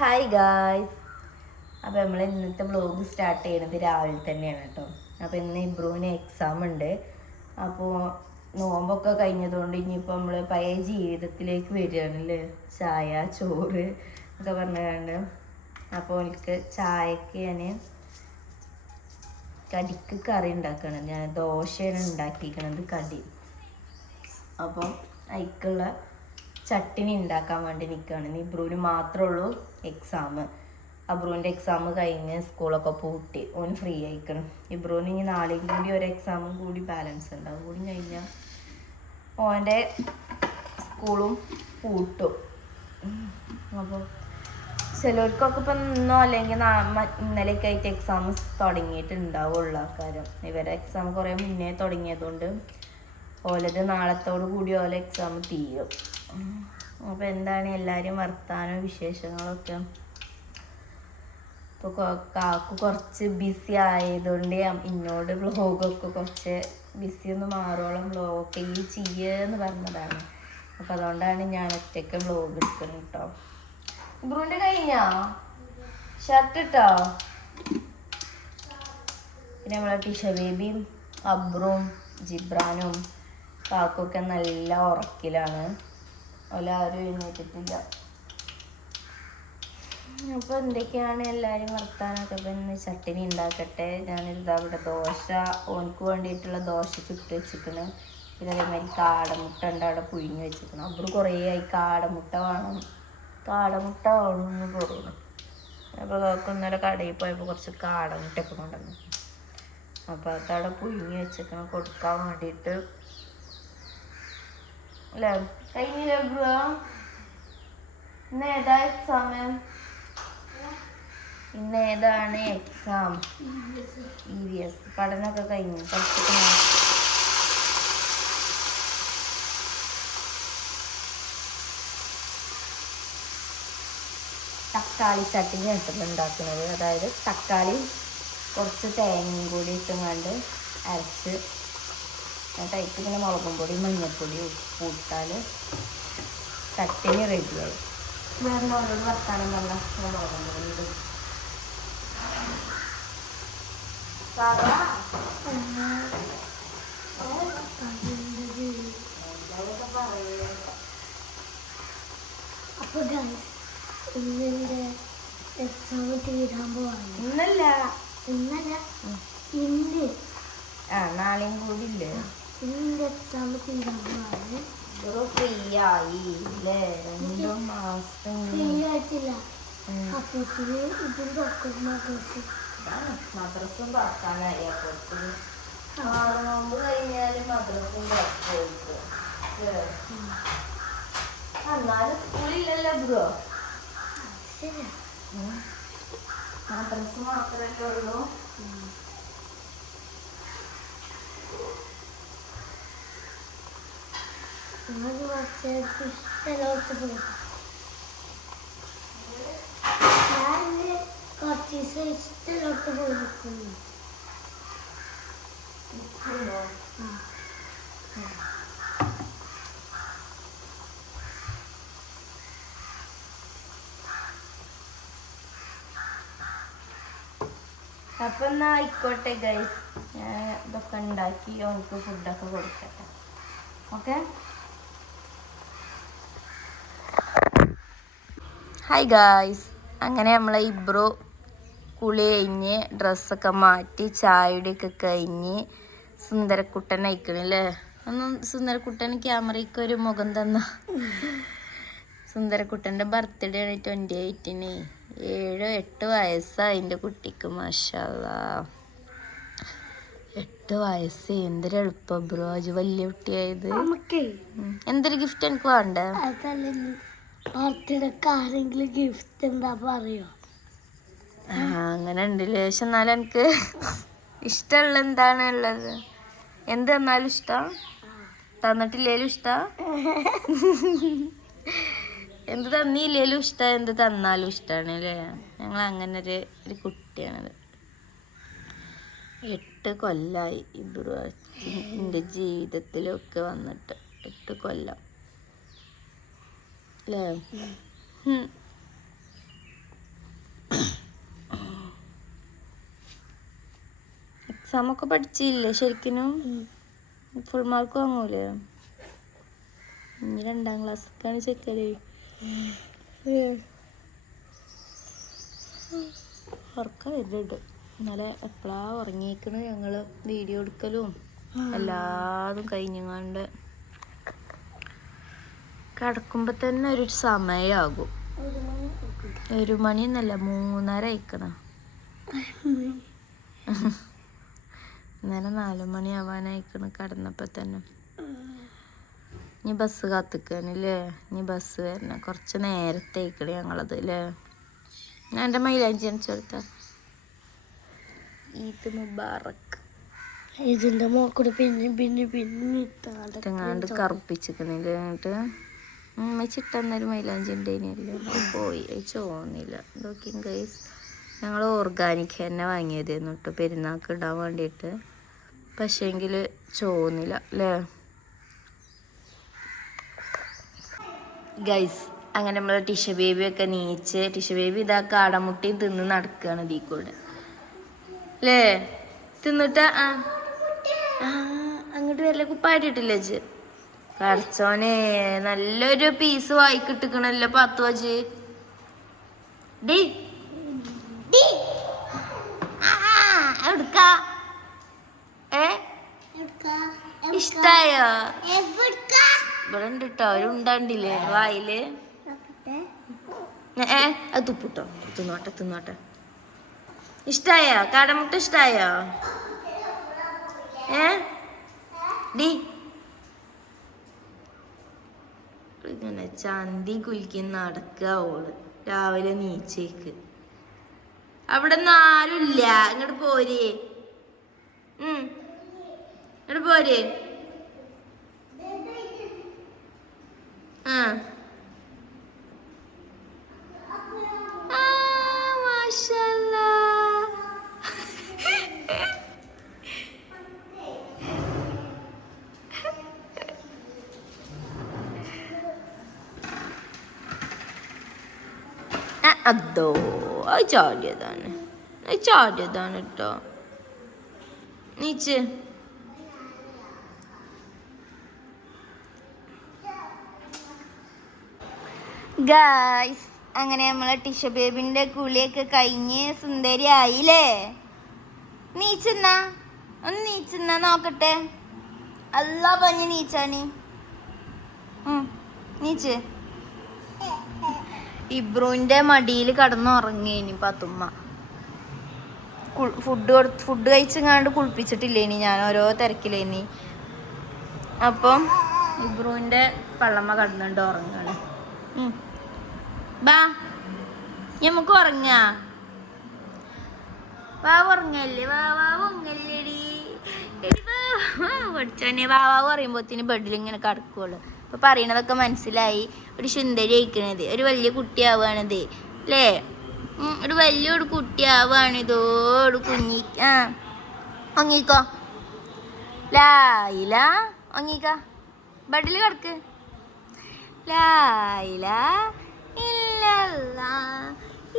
Hi guys. അപ്പോൾ നമ്മൾ ഇന്നത്തെ വ്ലോഗ് സ്റ്റാർട്ട് ചെയ്യുന്നത് രാവിലെ തന്നെയാണ് കേട്ടോ. അപ്പോൾ ഇന്ന് ഇബ്രുവിന് എക്സാം ഉണ്ട്. അപ്പോൾ നോമ്പൊക്കെ കഴിഞ്ഞതുകൊണ്ട് ഇനിയിപ്പോൾ നമ്മൾ പഴയ ജീവിതത്തിലേക്ക് വരികയാണല്ലേ, ചായ ചോറ് ഒക്കെ പറഞ്ഞുകൊണ്ട്. അപ്പോൾ എനിക്ക് ചായക്ക് ഞാൻ കടിക്ക് കറി ഉണ്ടാക്കണം. ഞാൻ ദോശയാണ് ഉണ്ടാക്കിയിരിക്കണത് കടി. അപ്പോൾ അതിക്കുള്ള ചട്ടിനി ഉണ്ടാക്കാൻ വേണ്ടി നിൽക്കുകയാണ്. ഇബ്രുവിന് മാത്രമേ ഉള്ളൂ എക്സാം. അബ്രുവിൻ്റെ എക്സാം കഴിഞ്ഞ് സ്കൂളൊക്കെ പൂട്ടി, ഓന് ഫ്രീ ആയിക്കണം. ഇബ്രുവിന് ഇനി നാളെയും കൂടി ഒരു എക്സാമും കൂടി ബാലൻസ് ഉണ്ടാവും. കൂടി കഴിഞ്ഞാൽ ഓൻ്റെ സ്കൂളും പൂട്ടും. അപ്പോൾ ചിലർക്കൊക്കെ ഇപ്പം ഇന്നോ അല്ലെങ്കിൽ ഇന്നലെയൊക്കെ ആയിട്ട് എക്സാം തുടങ്ങിയിട്ടുണ്ടാവുള്ള ആൾക്കാരും. ഇവരെ എക്സാം കുറേ മുന്നേ തുടങ്ങിയതുകൊണ്ട് ഓലത് നാളത്തോടു കൂടി ഓല എക്സാം തീരും. അപ്പോൾ എന്താണ് എല്ലാവരും വർത്താനവും വിശേഷങ്ങളൊക്കെ. ഇപ്പോൾ കാക്കു കുറച്ച് ബിസി ആയതുകൊണ്ട് എന്നോട് വ്ലോഗൊക്കെ കുറച്ച് ബിസി ഒന്ന് മാറോളം വ്ലോഗൊക്കെ ഈ ചെയ്യുമെന്ന് പറഞ്ഞതാണ്. അപ്പോൾ അതുകൊണ്ടാണ് ഞാൻ ഒറ്റയ്ക്ക് വ്ലോഗ് എടുക്കുന്നത് കേട്ടോ. ഇബ്രുവിൻ്റെ കഴിഞ്ഞോ ഷർട്ട് ഇട്ടോ? പിന്നെ നമ്മളെ ടിഷ ബേബിയും അബ്രും ജിബ്രാനും കാക്കൊക്കെ നല്ല ഉറക്കിലാണ്. എല്ലാവരും എഴുന്നേറ്റിട്ടില്ല. അപ്പോൾ എന്തൊക്കെയാണ് എല്ലാവരും വർത്താനൊക്കെ. ഇപ്പം ഇന്ന് ചട്ടിനി ഉണ്ടാക്കട്ടെ. ഞാനിതാ ഇവിടെ ദോശ ഓനക്ക് വേണ്ടിയിട്ടുള്ള ദോശ ചുട്ട് വെച്ചിരിക്കണ്. പിന്നെ അതേമാതിരി കാടമുട്ട ഉണ്ട് അവിടെ പുഴുങ്ങി വെച്ചിരിക്കണം. അബ്രു കുറേ ആയി കാടമുട്ട വേണമെന്ന് പറയുന്നു. അപ്പോൾ അവർക്ക് ഇന്നലെ കടയിൽ പോയപ്പോൾ കുറച്ച് കാടമുട്ടയൊക്കെ കൊണ്ടുവന്നു. അപ്പോൾ അതവിടെ പുഴുങ്ങി വെച്ചിരിക്കണം കൊടുക്കാൻ വേണ്ടിയിട്ട് അല്ലേ. കഴിഞ്ഞില്ല ബ്രോ? ഇന്ന് ഏതാ എക്സാം? ഇന്ന് ഏതാണ് എക്സാം? EVS. പഠനമൊക്കെ കഴിഞ്ഞു. തക്കാളി ചട്ടിനി ആയിട്ടാണ് ഉണ്ടാക്കുന്നത്. അതായത് തക്കാളി കുറച്ച് തേങ്ങയും കൂടി ഇട്ടുകൊണ്ട് അരച്ച് ടൈപ്പ് ഇങ്ങനെ മുളകും പൊടി മഞ്ഞൾപ്പൊടി ഉപ്പിട്ടാൽ ചട്ടിനി റെഡിയായി. വേറെ ഓരോട് വർത്താനം പറഞ്ഞാൽ മുളകും പൊടി ഇടും. അപ്പോൾ ഇന്നെ എക്സാം തീരാൻ പോവാണ്. ഇന്നല്ല ഇന്ന് നാളെയും കൂടി ഇല്ലേ. ഇന്ന് എക്സാം തീരാൻ പോവാണ്. ഫ്രീ ആയി അല്ലേ? 2 മാസം ഫ്രീ ആയിട്ടില്ല. അപ്പോഴത്തേക്ക് ഇതിൻ്റെ ഒക്കെ മദ്രസും തുറക്കാനായി. അപ്പോഴത്തേക്ക് 6 നോമ്പ് കഴിഞ്ഞാൽ മദ്രസും തുറക്കും. എന്നാലും സ്കൂളില്ലല്ലോ ബ്രോ. മദ്രസ് മാത്രമല്ലേ ഉള്ളൂ. ഇഷ്ടലോട്ട് പോയി കുറച്ച് ദിവസം ഇഷ്ടലോട്ട് പോയി നിൽക്കുന്നു. അപ്പം എന്നാൽ ആയിക്കോട്ടെ ഗൈസ്, ഞാൻ ഇതൊക്കെ ഉണ്ടാക്കി അവർക്ക് ഫുഡൊക്കെ കൊടുക്കട്ടെ. ഓക്കെ. Hi guys. അങ്ങനെ നമ്മളെ ഇബ്രു കുളി കഴിഞ്ഞ് ഡ്രസ്സൊക്കെ മാറ്റി ചായയുടെയൊക്കെ കഴിഞ്ഞ് സുന്ദരക്കുട്ടൻ അയക്കണല്ലേ. ഒന്നും സുന്ദരക്കുട്ടൻ ക്യാമറയ്ക്ക് ഒരു മുഖം തന്ന. സുന്ദരക്കുട്ടൻ്റെ ബർത്ത്ഡേ ആണ് 28-ന്. 7-8 വയസ്സായി എൻ്റെ കുട്ടിക്ക്. മാഷാല്ലാ 8 വയസ്സ്. എന്തൊരു എളുപ്പം ബ്രോ. അത് വലിയ കുട്ടിയായത്. എന്തൊരു ഗിഫ്റ്റ് എനിക്ക് വേണ്ടേ? ബർത്ത്ഡേക്ക് ആരെങ്കിലും ഗിഫ്റ്റ് എന്താ പറയോ? അങ്ങനെ ഉണ്ടല്ലേ. പക്ഷെ എന്നാലും എനിക്ക് ഇഷ്ടമുള്ള എന്താണ് ഉള്ളത്? എന്ത് തന്നാലും ഇഷ്ടം, തന്നിട്ടില്ലേലും ഇഷ്ടം, എന്ത് തന്നില്ലേലും ഇഷ്ടം, എന്ത് തന്നാലും ഇഷ്ടമാണ് അല്ലേ. ഞങ്ങൾ അങ്ങനെ ഒരു കുട്ടിയാണത്. 8 കൊല്ലമായി ഇബ്രു എൻ്റെ ജീവിതത്തിലൊക്കെ വന്നിട്ട്. 8 കൊല്ലം അല്ലേ. എക്സാം ഒക്കെ പഠിച്ചില്ലേ ശരിക്കും? ഫുൾ മാർക്ക് വാങ്ങൂലേ? ഇനി 2ാം ക്ലാസ്സൊക്കെയാണ് ചെക്കല്. ഉറക്കം വരുന്നുണ്ട്. ഇന്നലെ എപ്പോഴാ ഉറങ്ങിയേക്കണ്. ഞങ്ങള് വീഡിയോ എടുക്കലും എല്ലാതും കഴിഞ്ഞങ്ങാണ്ട് കിടക്കുമ്പോ തന്നെ ഒരു സമയാകും. 1 മണി എന്നല്ല 3:30 ആയിക്കണ. ഇന്നലെ 4 മണി ആവാനായിക്കണ് കിടന്നപ്പോ തന്നെ. ഇനി ബസ് കാത്തിക്കാനല്ലേ? ഇനി ബസ് വരണം. കുറച്ച് നേരത്തെ ആയിക്കണേ ഞങ്ങളത് അല്ലേ? ഞാൻ എൻ്റെ മൈലാഞ്ചി അണിച്ചെടുത്ത ഈദ് മുബാറക്ക്. ഇതിന്റെ മോക്കൂടെ തെങ്ങാണ്ട് കറുപ്പിച്ചിക്കണില്ലേ? എന്നിട്ട് ചിട്ടെന്നൊരു മൈലാഞ്ചി ഉണ്ടായിനല്ലോ, പോയി ചോന്നില്ല. നോക്കി ഗൈസ്, ഞങ്ങൾ ഓർഗാനിക് തന്നെ വാങ്ങിയതായിരുന്നു കേട്ടോ പെരുന്നാൾക്ക് ഇടാൻ വേണ്ടിയിട്ട്. പക്ഷേങ്കിൽ ചോന്നില്ല അല്ലേ ഗൈസ്? അങ്ങനെ നമ്മൾ ടിഷ ബേബിയൊക്കെ നീച്ച്, ടിഷ ബേബി ഇതാ കാടമുട്ടിയും തിന്ന് നടക്കുകയാണ് ഇതിൽ കൂടെ അല്ലേ? തിന്നിട്ട് അങ്ങോട്ട് വരല കുപ്പായിട്ടിട്ടില്ല അജ്. കടച്ചോനെ നല്ലൊരു പീസ് വായിക്കിട്ടിക്കണല്ലോ 10 അജ്. എവിടുക്കാ? ഇഷ്ടായോ? ഇവിടെ ഉണ്ട് കേട്ടോ, അവരുണ്ടാണ്ടില്ലേ വായില്. അത് തുപ്പിട്ടോ, തിന്നോട്ടെ. ഇഷ്ടായോ കാടമുട്ട? ഇഷ്ടായോ? ഇങ്ങനെ ചന്തി കുലുക്കി നടക്കുക ഓള് രാവിലെ നീച്ചേക്ക്. അവിടെ ഒന്നും ആരുമില്ല. ഇങ്ങോട്ട് പോരേ, ഇങ്ങോട്ട് പോരേ. അതോ അത് ചാടിയതാണ് കേട്ടോ. നീച്ച് ഗായ്സ്, അങ്ങനെ നമ്മളെ ടിഷ ബേബിന്റെ കുളിയൊക്കെ കഴിഞ്ഞ് സുന്ദരി ആയില്ലേ? നീച്ചെന്നാ ഒന്ന് നീച്ചെന്നാ നോക്കട്ടെ. അല്ലാ പറഞ്ഞ് നീച്ചാന്. നീച്ച്. ഇബ്രുവിന്റെ മടിയിൽ കടന്നുറങ്ങേനി പാത്തുമ്മ. ഫുഡ് കഴിച്ചങ്ങാണ്ട് കുളിപ്പിച്ചിട്ടില്ലേനി, ഞാൻ ഓരോ തിരക്കിലേനി. അപ്പം ഇബ്രുവിന്റെ പള്ളമ്മ കടന്നുകൊണ്ട് ഉറങ്ങാണ്. ബാ നമുക്ക് ഉറങ്ങാ. ഉറങ്ങല്ലേ? ഉറങ്ങല്ലേടി പഠിച്ചോനെ. വാവാവ് പറയുമ്പോത്തിന് ബെഡിൽ ഇങ്ങനെ കിടക്കുള്ളൂ. അപ്പൊ പറയണതൊക്കെ മനസ്സിലായി. ഒരു സുന്ദരി ആയിക്കണത്, ഒരു വലിയ കുട്ടിയാവാണിത് അല്ലേ? ഒരു വലിയൊരു കുട്ടിയാവാണിതോട് കുഞ്ഞി. ഒങ്ങിക്കോ ലായില, ഒങ്ങിക്ക ബെഡിൽ കിടക്ക്. ലായില ഇല്ലല്ലാ,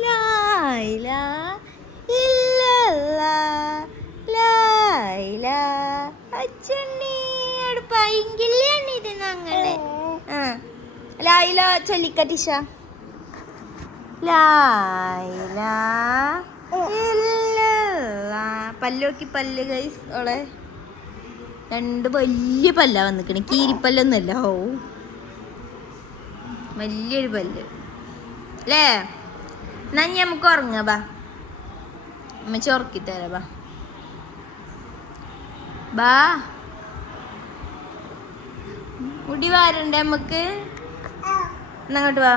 ലായില ഇല്ലല്ലാ, ലായില അച്ഛണ്ണി അടുപ്പായെങ്കിലാണ് ഇത് ഞങ്ങള്. ലായില ചൊല്ലിക്കട്ടിഷ. ലായില ഇല്ലല്ലാ. പല്ലോക്കി പല്ല് ഗൈസ്. ഓളെ 2 വലിയ പല്ല വന്നിക്കണേ, കീരിപ്പല്ലൊന്നുമല്ല. ഓ വലിയൊരു പല്ല് അല്ലേ? എന്നാ നമുക്ക് ഉറങ്ങാ. ബാ അമ്മച്ചി ഉറക്കിത്തരാ. ബാ മുടി വാരണ്ടേ നമുക്ക്? ഇങ്ങോട്ട് വാ,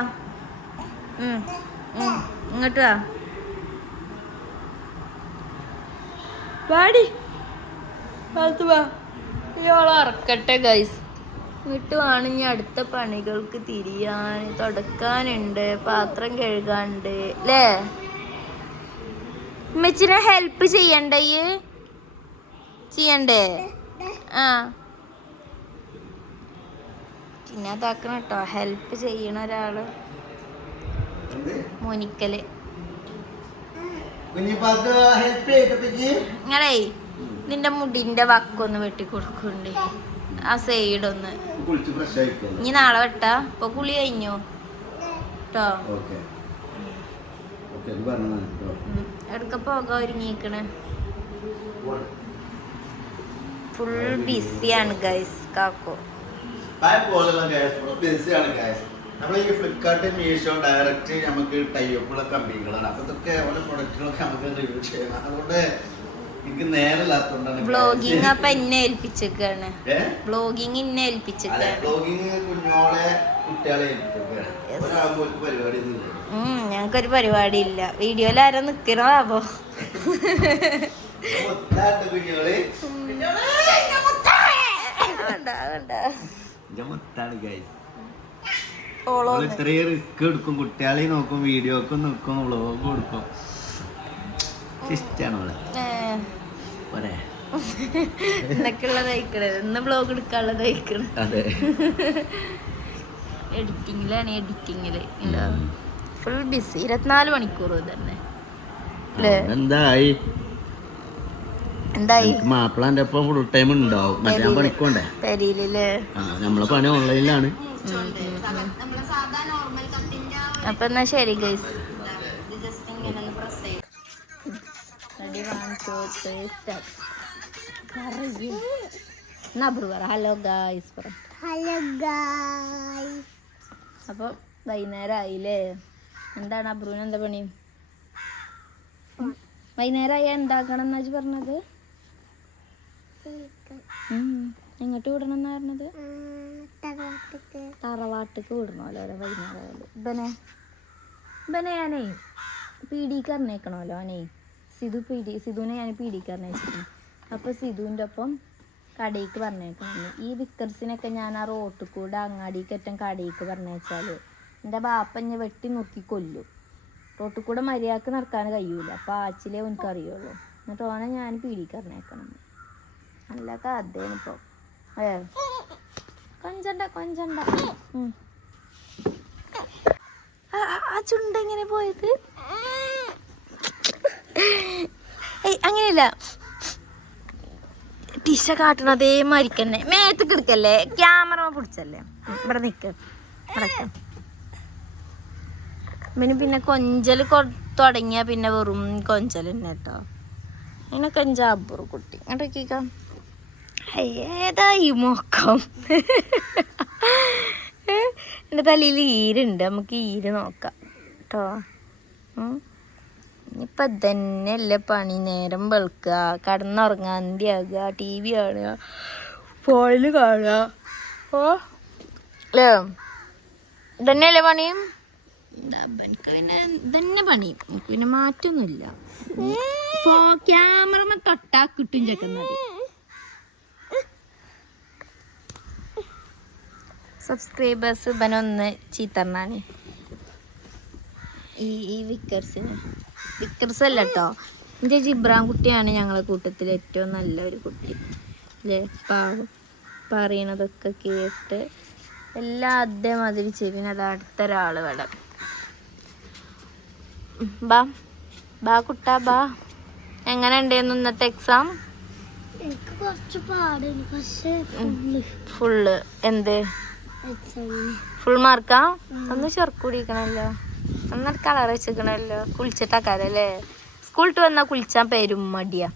ഇങ്ങോട്ട് വാ. വാടി കാലത്ത് വാ. ഇയാളെ ഇറക്കട്ടെ ഗൈസ്. എന്നിട്ട് വേണം ഇനി അടുത്ത പണികൾക്ക് തിരിയാൻ. തുടക്കാനുണ്ട്, പാത്രം കഴുകാനുണ്ട് അല്ലേ? ഉമ്മച്ചിനെ ഹെൽപ്പ് ചെയ്യണ്ടേ? ചെയ്യണ്ടേ? പിന്നെ അതാക്കണം കേട്ടോ, ഹെൽപ്പ് ചെയ്യണ ഒരാള്. മോനിക്കല് നിങ്ങളേ നിന്റെ മുടിന്റെ വക്കൊന്ന് വെട്ടി കൊടുക്കണ്ടേ ആ സൈഡൊന്ന്. ഇനി നാളെ വെട്ടാ. ഇപ്പൊ കുളി കഴിഞ്ഞു കേട്ടോ. എടക്ക പോകാൻ ഒരുങ്ങിക്കണേ. ഫുൾ ബിസിയാണ് ഗൈസ് കാക്കോ. നമ്മൾ ഈ ഫ്ലിപ്കാർട്ട്, മീഷോ ഡയറക്റ്റ് നമുക്ക് ടൈപ്പുള്ള കമ്പനികളാണ്. അപ്പൊ ഇതൊക്കെ ഓരോ പ്രൊഡക്റ്റുകളൊക്കെ നമുക്ക് റിവ്യൂ ചെയ്യണം. അതുകൊണ്ട് എനിക്ക് നേരമില്ലാത്തോണ്ടാണ് ബ്ലോഗിങ് അപ്പൊ എന്നെ ഏൽപ്പിച്ചേക്കാണ്. ബ്ലോഗിങ് എന്നെ ഏൽപ്പിച്ചേക്കാണ്. ബ്ലോഗിങ് കുഞ്ഞോളെ കുട്ടികളെ ഏൽപ്പിച്ചേക്കാണ്. ഒരാൾക്ക് ഒരു പരിപാടി ഒന്നും ഞങ്ങൾക്കൊരു പരിപാടി ഇല്ല. വീഡിയോയിൽ ആരോ നിക്കണതാവോ. ഇത്രയും റിസ്ക് എടുക്കും. കുട്ടികളെ നോക്കും, വീഡിയോക്കും നോക്കും, വ്ളോഗ് കൊടുക്കും. ഇഷ്ടാണ് അവളെ. എന്നൊക്കെയുള്ളത് അയക്കണത്. ഇന്ന് വ്ളോഗ് എടുക്കാനുള്ളത് അയക്കണം. അതെ, എഡിറ്റിങ്ങിലാണ്. എഡിറ്റിങ്ങില് ഫുൾ ബിസി. 24 മണിക്കൂർ തന്നെ. എന്തായി എന്തായി മാപ്പിളന്റെ ഒപ്പം ഫുൾ ടൈം ഉണ്ടാവും. മറ്റേ പണിക്കോണ്ടേ പെരിയില്. നമ്മളെ പണി ഓൺലൈനിലാണ്. അപ്പൊ എന്നാ ശരി guys. Hello guys. Hello guys. അപ്പൊ വൈകുന്നേരം ആയില്ലേ. എന്താണ് അബ്രൂന് എന്താ പണി? വൈകുന്നേരം ആയാ എന്താക്കണം എന്നാ പറഞ്ഞത്? എങ്ങോട്ട് വിടണം എന്നാ പറഞ്ഞത്? തറവാട്ടിക്ക് വിടണമല്ലോ അല്ലെ വൈകുന്നേരം ആയാലും. ഇബനെ ഞാനേ പീടിക്ക് അറിഞ്ഞേക്കണമല്ലോ. അവനെ സിധുവിനെ ഞാൻ പീടിക്ക് അറിഞ്ഞേച്ചിരുന്നു. അപ്പോൾ സിധുവിൻ്റെ ഒപ്പം കടയിക്ക് പറഞ്ഞേക്കണം. ഈ വിക്കർസിനൊക്കെ ഞാൻ ആ റോട്ടിൽ കൂടെ അങ്ങാടിക്കറ്റം കടയിക്ക് പറഞ്ഞേച്ചാൽ എൻ്റെ ബാപ്പഞ്ഞ് വെട്ടി നോക്കി കൊല്ലും. റോട്ടിൽ കൂടെ മര്യാദക്ക് നടക്കാൻ കഴിയൂല. അപ്പോൾ ആച്ചിലേ എനിക്കറിയുള്ളൂ. എന്നിട്ട് ഓനെ ഞാൻ പീടിക്ക് അറിഞ്ഞേക്കണം. നല്ല കഥയാണ് ഇപ്പോൾ. കൊഞ്ചണ്ട ആ ചുണ്ടെങ്ങനെ പോയത്? അങ്ങനെയല്ല, ടിഷ കാട്ടണതേ മരിക്കന്നെ. മേത്ത് കിടക്കല്ലേ, ക്യാമറ പിടിച്ചല്ലേ. ഇവിടെ നിൽക്ക് അടക്കം. പിന്നെ കൊഞ്ചൽ തുടങ്ങിയ പിന്നെ വെറും കൊഞ്ചൽ തന്നെ കേട്ടോ. അതിനൊക്കെ അഞ്ചാബുറു കുട്ടി ഇങ്ങോട്ടേക്കാം. ഏതാ ഈ മുഖം? എൻ്റെ തലയിൽ ഈരുണ്ട്. നമുക്ക് ഈര് നോക്കാം കേട്ടോ. ഇനിയിപ്പം തന്നെയല്ലേ പണി. നേരം വെളുക്കുക, കിടന്നുറങ്ങുക, അന്തിയാകുക, TV കാണുക, ഫോണിൽ കാണുക. ഓ അല്ലേ, ഇതന്നെയല്ലേ പണിയും? എനിക്ക് പിന്നെ ഇതന്നെ പണി. എനിക്ക് പിന്നെ മാറ്റൊന്നുമില്ല. ക്യാമറ തൊട്ടാ കിട്ടും ചെക്കുന്നത്. സബ്സ്ക്രൈബേഴ്സ് ഇവനൊന്ന് ചീത്തറിനാണ്. ഈ വിക്കർസ് അല്ല കേട്ടോ. എൻ്റെ ജിബ്രാൻ കുട്ടിയാണ് ഞങ്ങളെ കൂട്ടത്തിൽ ഏറ്റവും നല്ലൊരു കുട്ടി അല്ലേ. പാവം പറയണതൊക്കെ കേട്ട് എല്ലാം അതേമാതിരി ചെയ്യും. അത് അടുത്തൊരാൾ വേണം. ബാ കുട്ടാ ബാ. എങ്ങനെ ഉണ്ടായിരുന്നു ഇന്നത്തെ എക്സാം? എനിക്ക് കുറച്ച് പാടാണ്. പക്ഷേ ഫുള്ള് എന്ത് ഫുൾ മാർക്കാ? ഒന്ന് ചെറുക്ക് കുടിക്കണല്ലോ, ഒന്നൊരു കളർ വെച്ചിക്കണല്ലോ. കുളിച്ചിട്ടാക്കാരല്ലേ. സ്കൂളിട്ട് വന്നാൽ കുളിച്ചാൻ പേരും മടിയാ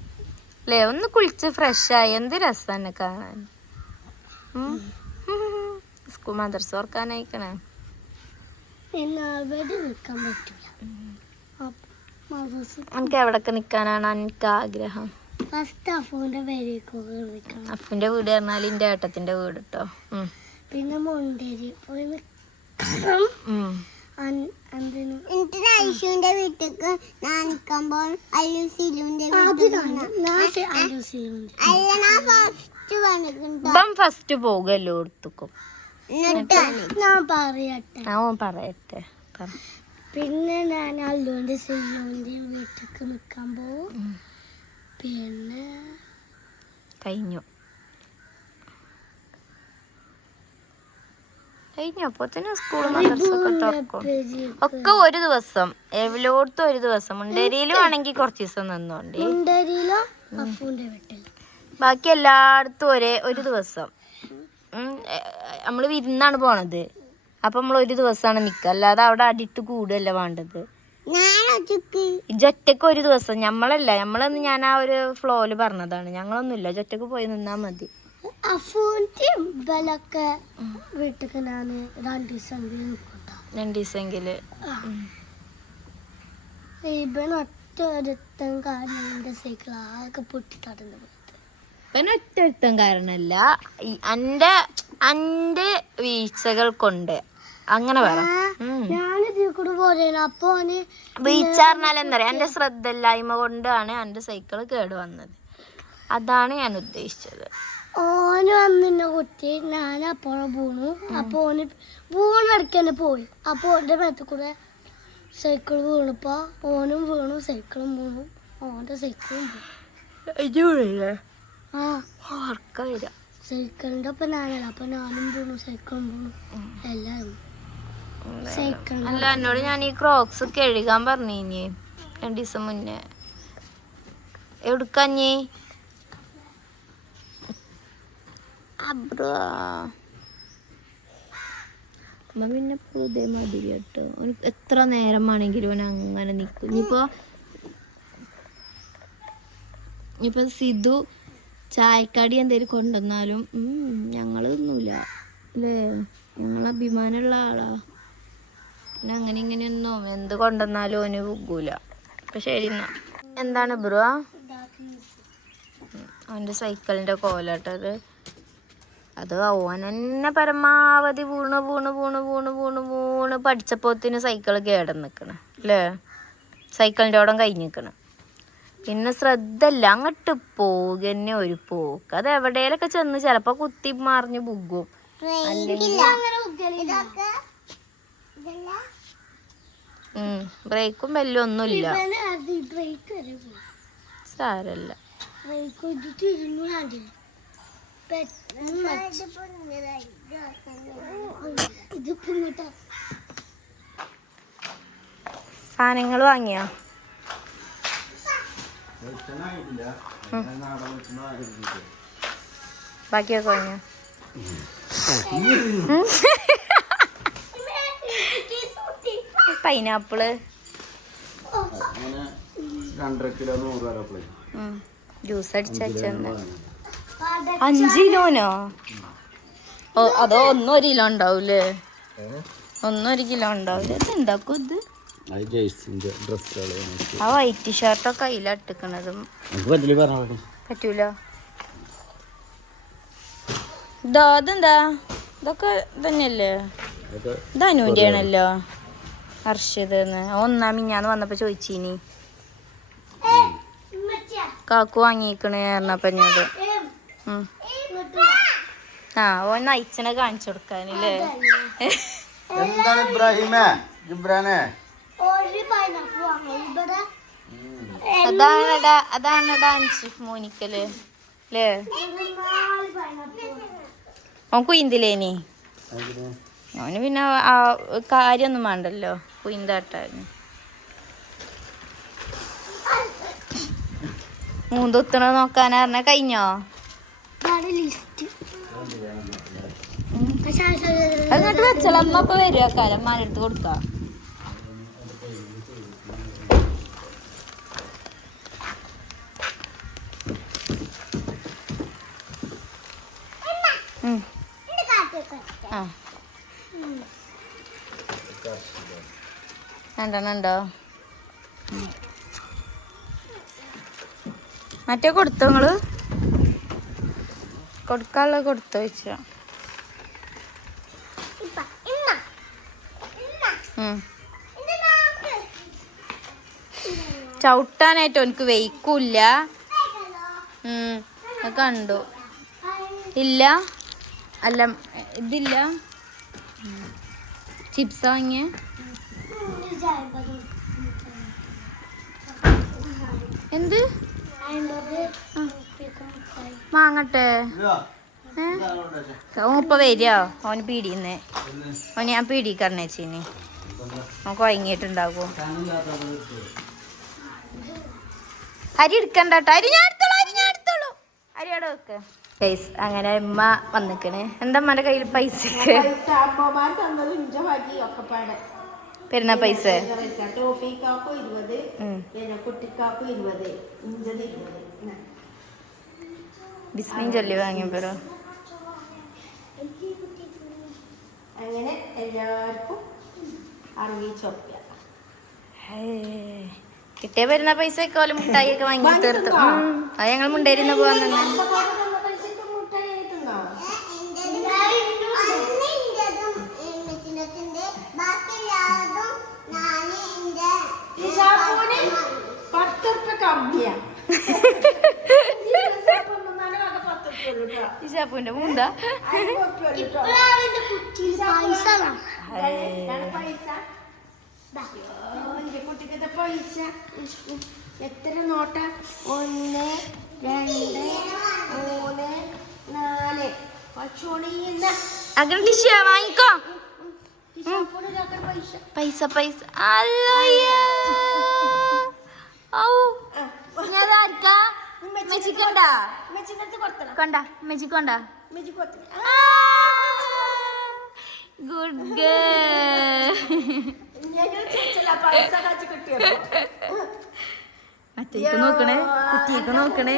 അല്ലേ. ഒന്ന് കുളിച്ച് ഫ്രഷായി എന്ത് രസം തന്നെ കാണാൻ. സ്കൂൾ മദർസ് ഓർക്കാനായിക്കണേ. എനിക്ക് എവിടൊക്കെ നിൽക്കാനാണ് എനിക്ക് ആഗ്രഹം? അപ്പൻ്റെ വീട് പറഞ്ഞാൽ എൻ്റെ ഏട്ടത്തിൻ്റെ വീട് കേട്ടോ. പിന്നെ ഐശുവിന്റെ വീട്ടിലേക്ക് ഫസ്റ്റ് പോകുമല്ലോ എടുത്തുക്കും. പറയട്ടെ. പിന്നെ ഞാൻ അല്ലുവിന്റെ സില്ലുവിന്റെ വീട്ടിലേക്ക് നിൽക്കാൻ പോകും. പിന്നെ കഴിഞ്ഞു. അപ്പൊ തന്നെ സ്കൂൾ മദ്രസൊക്കെ തുറക്കും. ഒക്കെ ഒരു ദിവസം, എവിലോടത്തും ഒരു ദിവസം. മുണ്ടേരിയിലും ആണെങ്കിൽ കുറച്ച് ദിവസം നിന്നോണ്ടേ. ബാക്കി എല്ലായിടത്തും ഒരു ദിവസം നമ്മൾ വിരുന്നാണ് പോണത്. അപ്പം നമ്മൾ ഒരു ദിവസമാണ് നിൽക്കുക, അല്ലാതെ അവിടെ അടിയിട്ട് കൂടുകയല്ല വേണ്ടത്. ജൊറ്റക്ക് ഒരു ദിവസം നമ്മളൊന്ന് ഞാൻ ആ ഒരു ഫ്ലോയില് പറഞ്ഞതാണ്. ഞങ്ങളൊന്നുമില്ല, ജൊറ്റക്ക് പോയി നിന്നാ മതി. രണ്ട് ദിവസമെങ്കില് ഒറ്റൊരുത്തം കാരണല്ല, അന്റെ വീഴ്ചകൾ കൊണ്ട് അങ്ങനെ പറ. വീഴ്ച പറഞ്ഞാൽ എന്താ പറയാ, എന്റെ ശ്രദ്ധയില്ലായ്മ കൊണ്ടാണ് എന്റെ സൈക്കിള് കേട് വന്നത്. അതാണ് ഞാൻ ഉദ്ദേശിച്ചത്. ഓന് വന്നിന്നെ കുത്തി, ഞാൻ അപ്പോഴും വീണു. അപ്പൊ ഓന് വീണെടുക്ക് തന്നെ പോയി. അപ്പൊ ഓന്റെ മേത്ത് കൂടെ സൈക്കിൾ വീണപ്പോ ഓനും വീണു, സൈക്കിളും വീണു, ഓന്റെ സൈക്കിളും വീണു. സൈക്കിളിന്റെ ഒപ്പം ഞാനല്ല, അപ്പൊ ഞാനും വീണു, സൈക്കിളും വീണു, എല്ലാരും. അല്ല, എന്നോട് ഞാൻ ഈ ക്രോക്സ് കഴുകാൻ പറഞ്ഞിനി 2 ദിവസം മുന്നേ. എവിടുക്കഞ്ഞി അമ്മ പിന്നെ പുതിയ മതി കേട്ടോ. എത്ര നേരം വേണമെങ്കിലും ഓൻ അങ്ങനെ നിൽക്കും. ഇനിയിപ്പോ സിധു ചായക്കടി എന്തേലും കൊണ്ടുവന്നാലും ഞങ്ങൾ തിന്നൂല അല്ലേ, ഞങ്ങൾ അഭിമാനമുള്ള ആളാ. പിന്നെ അങ്ങനെ ഇങ്ങനെയൊന്നും എന്ത് കൊണ്ടുവന്നാലും ഓന് പുകൂല. അപ്പൊ ശരി എന്നാ. എന്താണ് ബ്രോ അവൻ്റെ സൈക്കിളിൻ്റെ കോലാട്ടത്? അത് ഓൻ തന്നെ പരമാവധി വീണ് പഠിച്ചപ്പോത്തിന് സൈക്കിൾ കേടൻ നിൽക്കണം അല്ലേ, സൈക്കിളിൻ്റെ ഓടം കഴിഞ്ഞിരിക്കണം. പിന്നെ ശ്രദ്ധല്ല, അങ്ങോട്ട് പോകുന്നെ ഒരു പോക്ക്. അത് എവിടെയൊക്കെ ചെന്ന് ചിലപ്പോൾ കുത്തി മറിഞ്ഞ് പുകും. ബ്രേക്കും ബെല്ലും ഒന്നുമില്ല, സാരല്ല. സാധനങ്ങൾ വാങ്ങിയോ? ബാക്കിയൊക്കെ വാങ്ങിയോ? പൈനാപ്പിള് 2.5 കിലോ 100 ജ്യൂസ് അടിച്ച 5 കിലോനോ? അതോ 1 കിലോ ഉണ്ടാവൂലേ? 1 കിലോ ഉണ്ടാവൂലേ? ഇത് ഉണ്ടാക്കും ഇത്. ആ വൈറ്റ് ഷർട്ടൊക്കെ അതിലിട്ടിക്കണതും പറ്റൂല. അതെന്താ, ഇതൊക്കെ തന്നെയല്ലേ? ഇത് അനുവിൻ്റെ ആണല്ലോ, ഹർഷിതെന്ന്. മിഞ്ഞാന്ന് വന്നപ്പോ ചോദിച്ചീനി കാക്കു വാങ്ങിക്കണേ പറഞ്ഞപ്പോ എന്നോട്. ഓൻ നയിച്ചനെ കാണിച്ചു കൊടുക്കാനല്ലേ. എന്താണ് ഇബ്രാഹിമേ, ജിബ്രാനെ? അതാണടാ അൻഷിഫ് മോനിക്കല് അല്ലേ? ഓൻ കുയിന്തില്ലേനി, ഓന് പിന്നെ കാര്യൊന്നും വേണ്ടല്ലോ കുയിന്താട്ടാന്. മൂന്തുത്തണ നോക്കാനാ പറഞ്ഞ കഴിഞ്ഞോ? അങ്ങോട്ട് വെച്ചളമ്മ ഇപ്പൊ വരിക കാലം മാനെടുത്ത് കൊടുക്ക. രണ്ടെണ്ണുണ്ടോ? മറ്റേ കൊടുത്തോ നിങ്ങള്? കൊടുക്കാനുള്ളത് കൊടുത്തോ വെച്ചോ? ചവിട്ടാനായിട്ട് എനിക്ക് വെയ്ക്കൂല്ല. കണ്ടു ഇല്ല, അല്ല ഇതില്ല. ചിപ്സ് വാങ്ങിയ എന്ത് വാങ്ങട്ടെ? ഓപ്പ വരിക ഓന് പീടിയെന്ന്. ഓന് ഞാൻ പീടിക്കറിഞ്ഞേച്ചിനി, നമുക്ക് വൈകിട്ടുണ്ടാകും. അരി എടുക്കണ്ട കേട്ടോ, അരി ഞാൻ എടുത്തോളൂ. അരി അവിടെ വെക്ക്. അങ്ങനെ ഉമ്മ വന്നിക്കണ്. എന്താ അമ്മന്റെ കയ്യിൽ പൈസ? പെരുന്നാ പൈസ ബിസ്മിൻ ചൊല്ലി വാങ്ങിയപ്പോഴോ. അങ്ങനെ എല്ലാവർക്കും അറിയിച്ചൊക്കെ കിട്ടിയ വരുന്ന പൈസ ഒക്കെ ഓല മുട്ടായി ഒക്കെ വാങ്ങി തീർത്തു. അത് ഞങ്ങൾ മുണ്ടേരിന്ന് പോവാൻ തന്നെ. ഷാപ്പുവിന്റെ മുണ്ട പൈസ എത്ര നോട്ട? 1 2 3 4 വാങ്ങിക്കോ. പൈസ പൈസ ഗുഡ് മറ്റേക്ക് നോക്കണേ, കുറ്റിയൊക്കെ നോക്കണേ.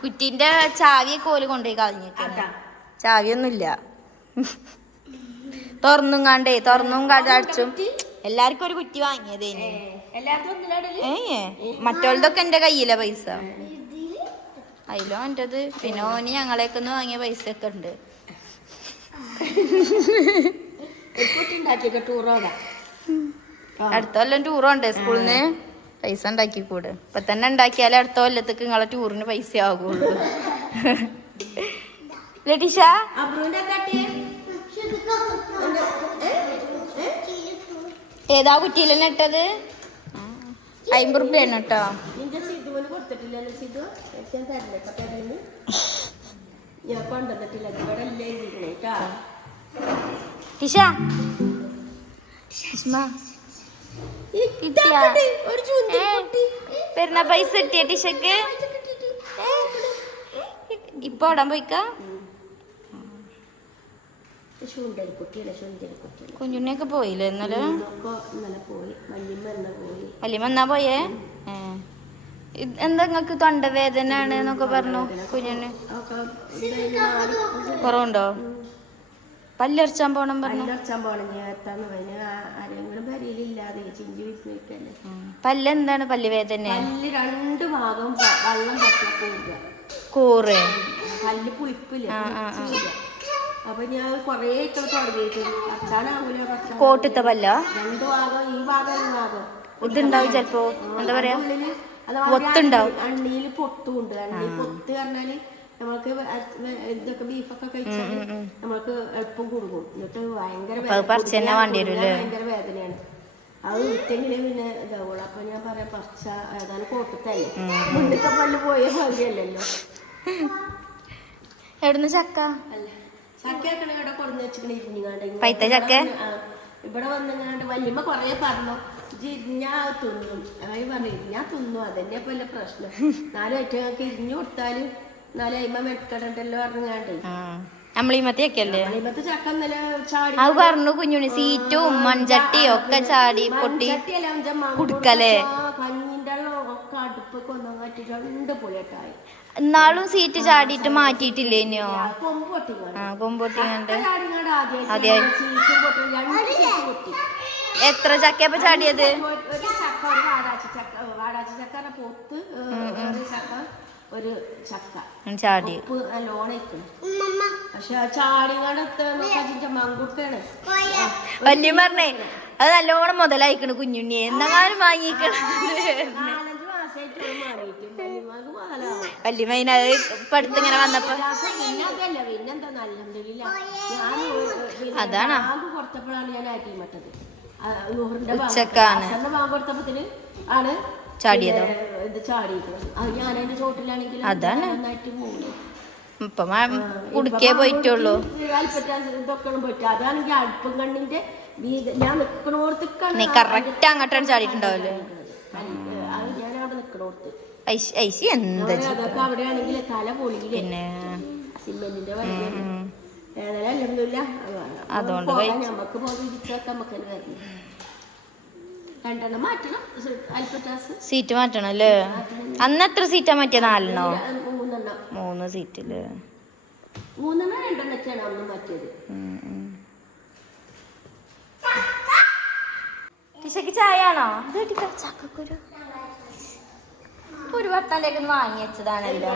കുറ്റിന്റെ ചാവിയൊക്കെ ഓല് കൊണ്ടുപോയി കളഞ്ഞേക്കാണ്. ചാവിയൊന്നുമില്ല. തുറന്നും അടച്ചും എല്ലാവർക്കും ഒരു കുറ്റി വാങ്ങിയതേന്. മറ്റോളതൊക്കെ എന്റെ കയ്യിലെ പൈസ അതിലോ എന്റത്. പിന്നെ ഓന് ഞങ്ങളേക്ക് വാങ്ങിയ പൈസ ഒക്കെ ഉണ്ട്. അടുത്ത കൊല്ലം ടൂറുണ്ട് സ്കൂളിന്. പൈസ ഉണ്ടാക്കിക്കൂടെ? ഇപ്പൊ തന്നെ ഉണ്ടാക്കിയാലേ അടുത്ത കൊല്ലത്തേക്ക് നിങ്ങളെ ടൂറിന് പൈസ ആകുള്ളൂ. ലതീഷ ഏതാ കുറ്റിയിൽ തന്നെ ഇട്ടത്? 50 റുപ്യ തന്നെ കേട്ടോ. ടിഷ പെരുന്നാ പൈസ കിട്ടിയ ടിഷക്ക് ഇപ്പൊ ഓടാൻ പോയിക്കാ. കുഞ്ഞുണ്ണിയൊക്കെ പോയില്ലേ ഇന്നലെ? വല്യമ്മ എന്നാ പോയേ? എന്താ നിങ്ങക്ക് തൊണ്ടവേദന ആണ് എന്നൊക്കെ പറഞ്ഞു. കുഞ്ഞുണ്ണി കുറവുണ്ടോ? പല്ലരച്ചാൻ പോണം പറഞ്ഞു. പല്ലെന്താണ് പല്ല് വേദന? രണ്ട് ഭാഗം വെള്ളം കൂറ് പല്ല് പുളിപ്പില്ല. അപ്പൊ ഞാൻ കൊറേ തുടങ്ങിയിട്ട് കോട്ടത്തെ പല്ല രണ്ട് ഭാഗം, ഈ ഭാഗം ഈ ഭാഗം ഇതുണ്ടാവും ചെലപ്പോ. എന്താ പറയാ, ഒത്തുണ്ടാവും. അണ്ണിയില് പൊത്തുണ്ട്. അണ്ണി പൊത്ത് പറഞ്ഞാല് നമ്മൾക്ക് ഇതൊക്കെ ബീഫൊക്കെ കഴിച്ചാൽ നമ്മൾക്ക് എളുപ്പം കൊടുക്കും. എന്നിട്ട് ഭയങ്കര ഭയങ്കര വേദനയാണ്. അത് വിട്ടെങ്കിലേ പിന്നെ ഇതാവുള്ളൂ. അപ്പൊ ഞാൻ പറയാം പറിച്ച ഏതായാലും കോട്ടത്തല്ലേ, മുന്നത്തെ പല്ല് പോയ ഭാഗ്യല്ലല്ലോ. എവിടുന്ന് ചക്ക? അല്ല ചക്കയൊക്കെ ഇവിടെ കൊടുന്ന് വെച്ചിട്ട് പൈത്ത ചക്ക ഇവിടെ വന്നിങ്ങാണ്ട് വല്യമ്മ കൊറേ പറഞ്ഞു ഞാൻ തിന്നും. അവര് പറഞ്ഞു ഞാൻ തിന്നു, അതന്നെ ഇപ്പൊ വല്ല പ്രശ്നം. 4 ഒറ്റക്ക് ഇരിഞ്ഞു കൊടുത്താലും 4 അയിമ മെക്കടണ്ടല്ലോ പറഞ്ഞാണ്ട് നമ്മളിമത്തെയൊക്കെയല്ലേ ചക്ക ഇന്നലെ ചാടി. അത് പറഞ്ഞു കുഞ്ഞുണ്ണി. സീറ്റും മൺചട്ടിയും ഒക്കെ ചാടി പൊട്ടി കുടുക്കലേ. കഞ്ഞിന്റെ ഒക്കെ അടുപ്പൊക്കെ ഒന്നും മാറ്റി 2 പൊളിയട്ടായി. എന്നാളും സീറ്റ് ചാടിയിട്ട് മാറ്റിയിട്ടില്ലേ? ഇനിയോ കൊമ്പ് പൊട്ടി. കൊമ്പ് പൊട്ടിങ്ങണ്ട് ആദ്യമായി സീറ്റും പൊട്ടി. 2 സീറ്റ് പൊട്ടി. എത്ര ചക്കയപ്പ ചാടിയത്? ഒരു ചക്ക, ഒരു വാടാച്ചി ചക്ക പൊത്ത്, ചക്ക ഒരു ചക്ക ചാടി നല്ലോണം. പക്ഷെ ചാടിങ്ങാണ്ട് മങ്കുക്കാണ്. വല്യ പറഞ്ഞേ അത് നല്ലോണം മുതലായിക്കണ് കുഞ്ഞുണ്ണിയെ. എന്നാലും വാങ്ങിക്കണം. 4-5 മാസമായിട്ട് വല്യമ്മ അത് പഠിത്തം ഇങ്ങനെ വന്നപ്പോ പിന്നെന്താ നല്ല അതാണ് കൊടുത്തപ്പോഴാണ് ഞാൻ ആക്കി മട്ടത്. ഉച്ചക്കാണ് ബാങ്ക് കൊടുത്തപ്പത്തിന് ആണ് ചാടിയതോ? ഇത് ചാടിയിരിക്കുന്നത്. അത് ഞാൻ അതിന്റെ ചോട്ടിലാണെങ്കിൽ അതാണ് നന്നായിട്ട് പോകുന്നു. ഇപ്പൊ കുടുക്കേ പോയിട്ടുള്ളൂ. ഇതൊക്കെ പോയിട്ട് അതാണെങ്കിൽ അടുപ്പം കണ്ണിന്റെ ഞാൻ നിക്കണോർത്ത് കറക്റ്റ് അങ്ങോട്ടാണ് ചാടിയിട്ടുണ്ടാവല്ലേ. അത് ഞാൻ അവിടെ നിക്കണോർത്ത് ഐശി എന്താ അതൊക്കെ അവിടെ ആണെങ്കിൽ തല പൊളിയില്ലേ പിന്നെ സിമെന്റിന്റെ വരയാണ് ഏതായാലും അല്ലെന്നില്ല അതുകൊണ്ട് നമുക്ക് പോകാൻ നമുക്ക് വരണം 2 എണ്ണം മാറ്റണം അല്പത്താസ് സീറ്റ് മാറ്റണം അല്ലേ അന്ന് എത്ര സീറ്റാ മാറ്റിയ 4 3 3 സീറ്റില് 3 2 ഒന്നും മാറ്റിയത് ടിഷയ്ക്ക് ചായ ആണോ ചക്കക്കുരു ഒരു വട്ടാലേക്ക് വാങ്ങി വെച്ചതാണല്ലോ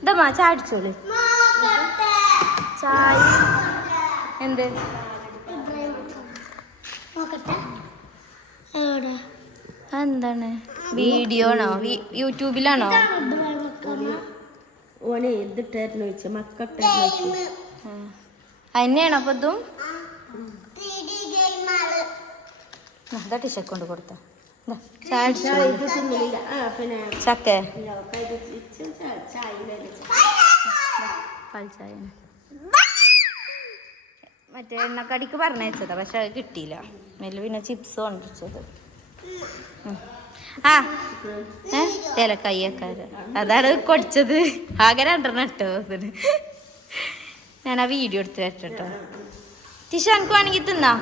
ഇതമ്മാ ചായ അടിച്ചോളൂ ചായ എന്ത് എന്താണ് വീഡിയോ ആണോ യൂട്യൂബിലാണോ ഓനെ എന്തിട്ടായിരുന്നു വെച്ച മക്കട്ടായിരുന്നു അതിനെയാണോ അപ്പൊ ഇതും അതാ ടിഷക്ക് കൊണ്ട് കൊടുത്ത ചായ ചക്ക പാൽച്ചായ മറ്റേ എണ്ണക്കടിക്ക് പറഞ്ഞയച്ചതാ പക്ഷെ അത് കിട്ടിയില്ല അതിൽ പിന്നെ ചിപ്സ് കൊണ്ടിരിച്ചത് ആ ഏലക്കയ്യക്കാര് അതാണ് കൊടിച്ചത് ആകെ 2 ഇട്ടോ അതിന് ഞാൻ ആ വീഡിയോ എടുത്ത് വെച്ചിട്ടോ ടിഷ എനിക്ക് വേണമെങ്കിൽ തിന്നാ